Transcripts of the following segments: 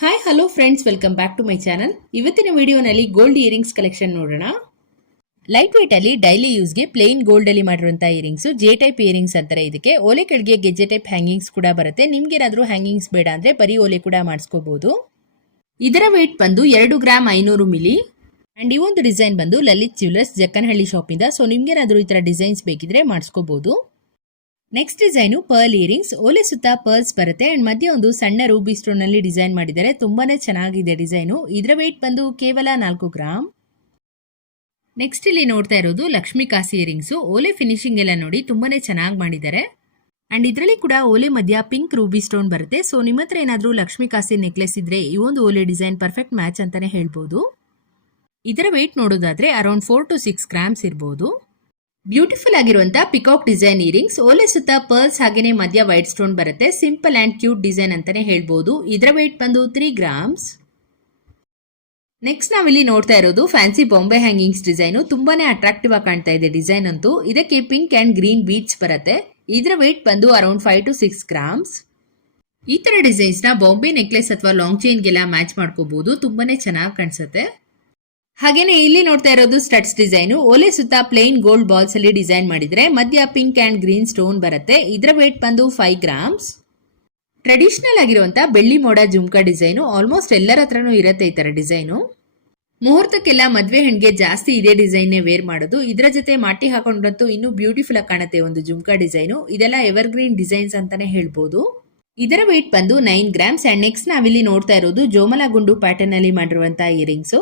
Hi hello friends welcome back to my channel ಇವತ್ತಿನ ವಿಡಿಯೋನಲ್ಲಿ gold earrings collection ನೋಡೋಣ. Light weight ಅಲ್ಲಿ daily ಯೂಸ್ಗೆ ಪ್ಲೇನ್ ಗೋಲ್ಡ್ ಅಲ್ಲಿ ಮಾಡಿರುವಂತಹ ಇಯರಿಂಗ್ಸ್ ಜೆ ಟೈಪ್ ಇಯರಿಂಗ್ಸ್ ಅಂತಾರೆ ಇದಕ್ಕೆ. ಓಲೆ ಕೆಳಗೆ ಗೆಜ್ಜೆ ಟೈಪ್ ಹ್ಯಾಂಗಿಂಗ್ಸ್ ಕೂಡ ಬರುತ್ತೆ. ನಿಮ್ಗೆ ಏನಾದರೂ ಹ್ಯಾಂಗಿಂಗ್ಸ್ ಬೇಡ ಅಂದ್ರೆ ಬರೀ ಓಲೆ ಕೂಡ ಮಾಡಿಸ್ಕೋಬಹುದು ಇದರ ವೇಟ್ ಬಂದು ಎರಡು ಗ್ರಾಮ್ ಐನೂರು ಮಿಲಿ. ಅಂಡ್ ಈ ಒಂದು ಡಿಸೈನ್ ಬಂದು ಲಲಿತ್ ಜ್ಯುವೆಲರ್ಸ್ ಜಕ್ಕನಹಳ್ಳಿ ಶಾಪಿಂದ ಸೊ ನಿಮ್ಗೇನಾದ್ರೂ ಈ ತರ ಡಿಸೈನ್ಸ್ ಬೇಕಿದ್ರೆ ಮಾಡಿಸ್ಕೋಬಹುದು ನೆಕ್ಸ್ಟ್ ಡಿಸೈನು ಪರ್ಲ್ ಇಯರಿಂಗ್ಸ್ ಓಲೆ ಸುತ್ತ ಪರ್ಲ್ಸ್ ಬರುತ್ತೆ. ಅಂಡ್ ಮಧ್ಯೆ ಒಂದು ಸಣ್ಣ ರೂಬಿ ಸ್ಟೋನ್ ಅಲ್ಲಿ ಡಿಸೈನ್ ಮಾಡಿದ್ದಾರೆ. ತುಂಬಾನೇ ಚೆನ್ನಾಗಿದೆ ಡಿಸೈನು ಇದರ ವೇಟ್ ಬಂದು ಕೇವಲ ನಾಲ್ಕು ಗ್ರಾಮ್ ನೆಕ್ಸ್ಟ್ ಇಲ್ಲಿ ನೋಡ್ತಾ ಇರೋದು ಲಕ್ಷ್ಮಿ ಕಾಸಿ ಇಯರಿಂಗ್ಸ್ ಓಲೆ ಫಿನಿಶಿಂಗ್ ಎಲ್ಲ ನೋಡಿ ತುಂಬಾನೇ ಚೆನ್ನಾಗಿ ಮಾಡಿದ್ದಾರೆ. ಅಂಡ್ ಇದರಲ್ಲಿ ಕೂಡ ಓಲೆ ಮಧ್ಯ ಪಿಂಕ್ ರೂಬಿ ಸ್ಟೋನ್ ಬರುತ್ತೆ. ಸೊ ನಿಮ್ಮ ಹತ್ರ ಏನಾದರೂ ಲಕ್ಷ್ಮಿ ಕಾಸಿ ನೆಕ್ಲೆಸ್ ಇದ್ರೆ ಈ ಒಂದು ಓಲೆ ಡಿಸೈನ್ ಪರ್ಫೆಕ್ಟ್ ಮ್ಯಾಚ್ ಅಂತಾನೆ ಹೇಳ್ಬೋದು. ಇದರ ವೇಟ್ ನೋಡೋದಾದ್ರೆ around four to six grams ಇರ್ಬೋದು. ಬ್ಯೂಟಿಫುಲ್ ಆಗಿರುವಂತಹ ಪಿಕಾಕ್ ಡಿಸೈನ್ ಇಯರಿಂಗ್ಸ್ ಓಲೆ ಸುತ್ತ ಪರ್ಲ್ಸ್ ಹಾಗೇನೆ ಮಧ್ಯ ವೈಟ್ ಸ್ಟೋನ್ ಬರುತ್ತೆ. ಸಿಂಪಲ್ ಅಂಡ್ ಕ್ಯೂಟ್ ಡಿಸೈನ್ ಅಂತಾನೆ ಹೇಳ್ಬೋದು. ಇದರ ವೈಟ್ ಬಂದು ತ್ರೀ ಗ್ರಾಮ್ಸ್ ನೆಕ್ಸ್ಟ್ ನಾವಿಲ್ಲಿ ನೋಡ್ತಾ ಇರೋದು ಫ್ಯಾನ್ಸಿ ಬಾಂಬೆ ಹ್ಯಾಂಗಿಂಗ್ಸ್ ಡಿಸೈನು ತುಂಬಾನೇ ಅಟ್ರಾಕ್ಟಿವ್ ಆಗಿ ಕಾಣ್ತಾ ಇದೆ ಡಿಸೈನ್ ಅಂತೂ. ಇದಕ್ಕೆ ಪಿಂಕ್ ಅಂಡ್ ಗ್ರೀನ್ ಬೀಚ್ ಬರುತ್ತೆ. ಇದರ ವೈಟ್ ಬಂದು around five to six grams ಈ ತರ ಡಿಸೈನ್ಸ್ನ ಬಾಂಬೆ ನೆಕ್ಲೆಸ್ ಅಥವಾ ಲಾಂಗ್ ಚೈನ್ಗೆಲ್ಲ ಮ್ಯಾಚ್ ಮಾಡ್ಕೋಬಹುದು ತುಂಬಾನೇ ಚೆನ್ನಾಗಿ ಕಾಣಿಸುತ್ತೆ. ಹಾಗೇನೆ ಇಲ್ಲಿ ನೋಡ್ತಾ ಇರೋದು ಸ್ಟಡ್ಸ್ ಡಿಸೈನು ಓಲೆ ಸುತ್ತ ಪ್ಲೇನ್ ಗೋಲ್ಡ್ ಬಾಲ್ಸ್ ಅಲ್ಲಿ ಡಿಸೈನ್ ಮಾಡಿದ್ರೆ ಮಧ್ಯ ಪಿಂಕ್ ಅಂಡ್ ಗ್ರೀನ್ ಸ್ಟೋನ್ ಬರುತ್ತೆ. ಇದರ ವೇಟ್ ಬಂದು ಫೈವ್ ಗ್ರಾಮ್ಸ್ ಟ್ರೆಡಿಷನಲ್ ಆಗಿರುವಂತಹ ಬೆಳ್ಳಿ ಮೋಡ ಜುಮ್ಕಾ ಡಿಸೈನು ಆಲ್ಮೋಸ್ಟ್ ಎಲ್ಲರ ಹತ್ರನೂ ಇರುತ್ತೆ ಈ ತರ ಡಿಸೈನು ಮುಹೂರ್ತಕ್ಕೆಲ್ಲ ಮದ್ವೆ ಹೆಣ್ಗೆ ಜಾಸ್ತಿ ಇದೇ ಡಿಸೈನ್ನೇ ವೇರ್ ಮಾಡೋದು. ಇದರ ಜೊತೆ ಮಾಟಿ ಹಾಕೊಂಡ್ರಂತೂ ಇನ್ನೂ ಬ್ಯೂಟಿಫುಲ್ ಆಗಿ ಕಾಣುತ್ತೆ ಒಂದು ಜುಮ್ಕಾ ಡಿಸೈನು ಇದೆಲ್ಲ ಎವರ್ಗ್ರೀನ್ ಡಿಸೈನ್ಸ್ ಅಂತಾನೆ ಹೇಳ್ಬೋದು. ಇದರ ವೇಟ್ ಬಂದು ನೈನ್ ಗ್ರಾಮ್ಸ್ ಅಂಡ್ ನೆಕ್ಸ್ಟ್ ನಾವಿಲ್ಲಿ ನೋಡ್ತಾ ಇರೋದು ಜೋಮಲಗುಂಡು ಪ್ಯಾಟರ್ನ್ ಅಲ್ಲಿ ಮಾಡಿರುವಂತಹ ಇಯರಿಂಗ್ಸು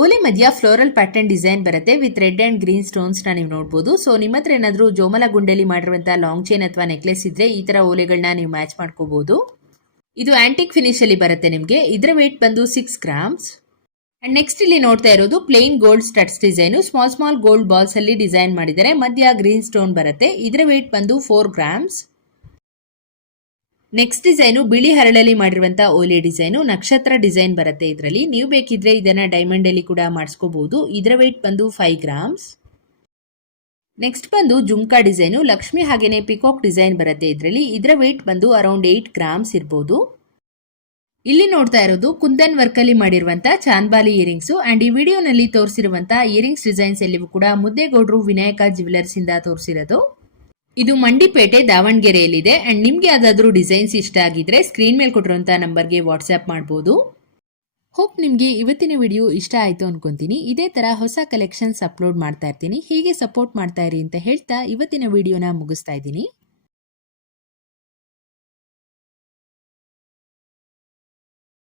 ಓಲೆ ಮಧ್ಯ ಫ್ಲೋರಲ್ ಪ್ಯಾಟರ್ನ್ ಡಿಸೈನ್ ಬರುತ್ತೆ ವಿತ್ ರೆಡ್ ಅಂಡ್ ಗ್ರೀನ್ ಸ್ಟೋನ್ಸ್ನ ನೀವು ನೋಡಬಹುದು ಸೊ ನಿಮ್ಮ ಹತ್ರ ಏನಾದರೂ ಜೋಮಲ ಗುಂಡೆಲಿ ಮಾಡಿರುವಂತಹ ಲಾಂಗ್ ಚೈನ್ ಅಥವಾ ನೆಕ್ಲೆಸ್ ಇದ್ರೆ ಈ ತರ ಓಲೆಗಳನ್ನ ನೀವು ಮ್ಯಾಚ್ ಮಾಡ್ಕೋಬಹುದು ಇದು ಆಂಟಿಕ್ ಫಿನಿಶ್ ಅಲ್ಲಿ ಬರುತ್ತೆ ನಿಮಗೆ. ಇದರ ವೇಟ್ ಬಂದು ಸಿಕ್ಸ್ ಗ್ರಾಮ್ಸ್ ಅಂಡ್ ನೆಕ್ಸ್ಟ್ ಇಲ್ಲಿ ನೋಡ್ತಾ ಇರೋದು plain gold studs design small small gold balls ಅಲ್ಲಿ ಡಿಸೈನ್ ಮಾಡಿದ್ದಾರೆ. ಮಧ್ಯ ಗ್ರೀನ್ ಸ್ಟೋನ್ ಬರುತ್ತೆ. ಇದರ ವೇಟ್ ಬಂದು ಫೋರ್ ಗ್ರಾಮ್ಸ್ ನೆಕ್ಸ್ಟ್ ಡಿಸೈನು ಬಿಳಿ ಹರಳಲ್ಲಿ ಮಾಡಿರುವಂತಹ ಓಲೆ ಡಿಸೈನು ನಕ್ಷತ್ರ ಡಿಸೈನ್ ಬರುತ್ತೆ ಇದರಲ್ಲಿ. ನೀವು ಬೇಕಿದ್ರೆ ಇದನ್ನ ಡೈಮಂಡ್ ಅಲ್ಲಿ ಕೂಡ ಮಾಡಿಸ್ಕೋಬಹುದು ಇದರ ವೇಟ್ ಬಂದು ಫೈವ್ ಗ್ರಾಮ್ಸ್ ನೆಕ್ಸ್ಟ್ ಬಂದು ಜುಮ್ಕಾ ಡಿಸೈನು ಲಕ್ಷ್ಮಿ ಹಾಗೇನೆ ಪಿಕಾಕ್ ಡಿಸೈನ್ ಬರುತ್ತೆ ಇದರಲ್ಲಿ. ಇದರ ವೇಟ್ ಬಂದು ಅರೌಂಡ್ ಏಟ್ ಗ್ರಾಮ್ಸ್ ಇರ್ಬೋದು. ಇಲ್ಲಿ ನೋಡ್ತಾ ಇರೋದು ಕುಂದನ್ ವರ್ಕ್ ಅಲ್ಲಿ ಮಾಡಿರುವಂತಹ ಚಾನ್ಬಾಲಿ ಇಯರಿಂಗ್ಸ್ ಅಂಡ್ ಈ ವಿಡಿಯೋನಲ್ಲಿ ತೋರಿಸಿರುವಂತಹ ಇಯರಿಂಗ್ಸ್ ಡಿಸೈನ್ಸ್ ಎಲ್ಲವೂ ಕೂಡ ಮುದ್ದೆಗೌಡರು ವಿನಾಯಕ ಜ್ಯುವೆಲರ್ಸ್ ಇಂದ ತೋರಿಸಿರೋದು. ಇದು ಮಂಡಿಪೇಟೆ ದಾವಣಗೆರೆಯಲ್ಲಿದೆ. ಅಂಡ್ ನಿಮ್ಗೆ ಯಾವ್ದಾದ್ರೂ ಡಿಸೈನ್ಸ್ ಇಷ್ಟ ಆಗಿದ್ರೆ ಸ್ಕ್ರೀನ್ ಮೇಲೆ ಕೊಟ್ಟಿರುವಂತಹ ನಂಬರ್ಗೆ ವಾಟ್ಸ್ಆ್ಯಪ್ ಮಾಡಬಹುದು ಹೋಪ್ ನಿಮಗೆ ಇವತ್ತಿನ ವಿಡಿಯೋ ಇಷ್ಟ ಆಯಿತು ಅನ್ಕೊಂತೀನಿ. ಇದೇ ತರ ಹೊಸ ಕಲೆಕ್ಷನ್ಸ್ ಅಪ್ಲೋಡ್ ಮಾಡ್ತಾ ಇರ್ತೀನಿ. ಹೀಗೆ ಸಪೋರ್ಟ್ ಮಾಡ್ತಾ ಇರಿ ಅಂತ ಹೇಳ್ತಾ ಇವತ್ತಿನ ವಿಡಿಯೋನ ಮುಗಿಸ್ತಾ ಇದ್ದೀನಿ.